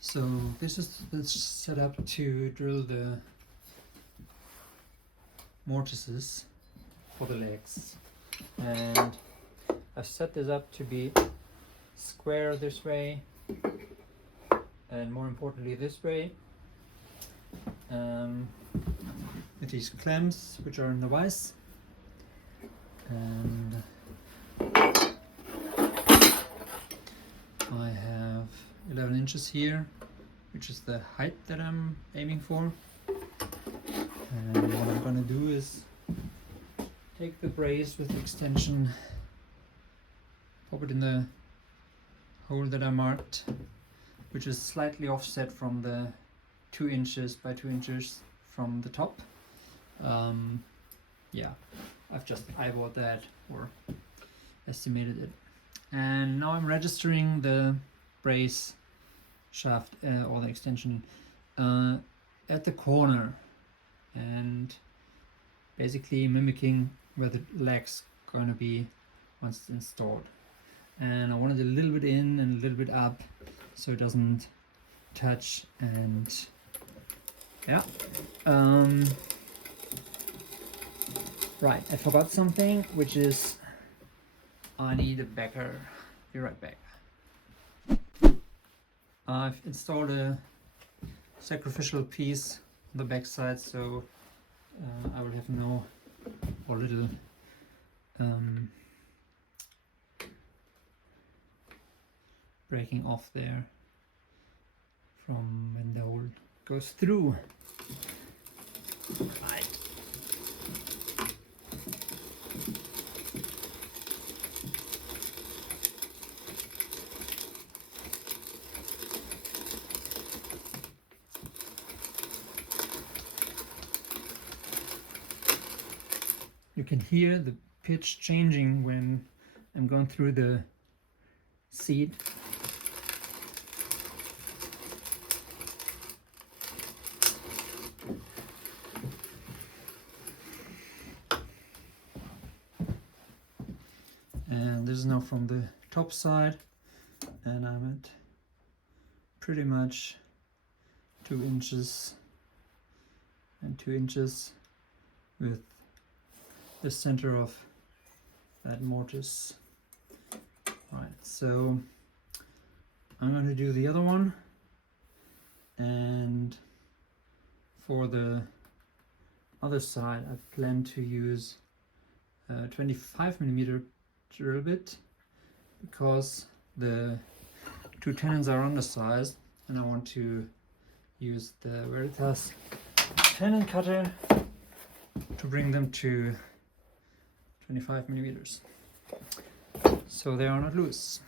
So this is the setup to drill the mortises for the legs, and I've set this up to be square this way, and more importantly this way, with these clamps which are in the vise, and I have 11 inches here, which is the height that I'm aiming for. And what I'm gonna do is take the brace with the extension, pop it in the hole that I marked, which is slightly offset from the 2 inches by 2 inches from the top. Yeah, I've just eyeballed that or estimated it. And now I'm registering the brace shaft or the extension at the corner, and basically mimicking where the leg's gonna be once it's installed. And I wanted a little bit in and a little bit up so it doesn't touch. And yeah, right, I forgot something, which is I need a backer. Be right back. I've installed a sacrificial piece on the back side, so I will have no or little breaking off there from when the hole goes through. Right. You can hear the pitch changing when I'm going through the seat. And this is now from the top side, and I'm at pretty much 2 inches and 2 inches with the center of that mortise. Right, so I'm going to do the other one, and for the other side I plan to use a 25mm drill bit, because the 2 tenons are undersized and I want to use the Veritas tenon cutter to bring them to 25mm, so they are not loose.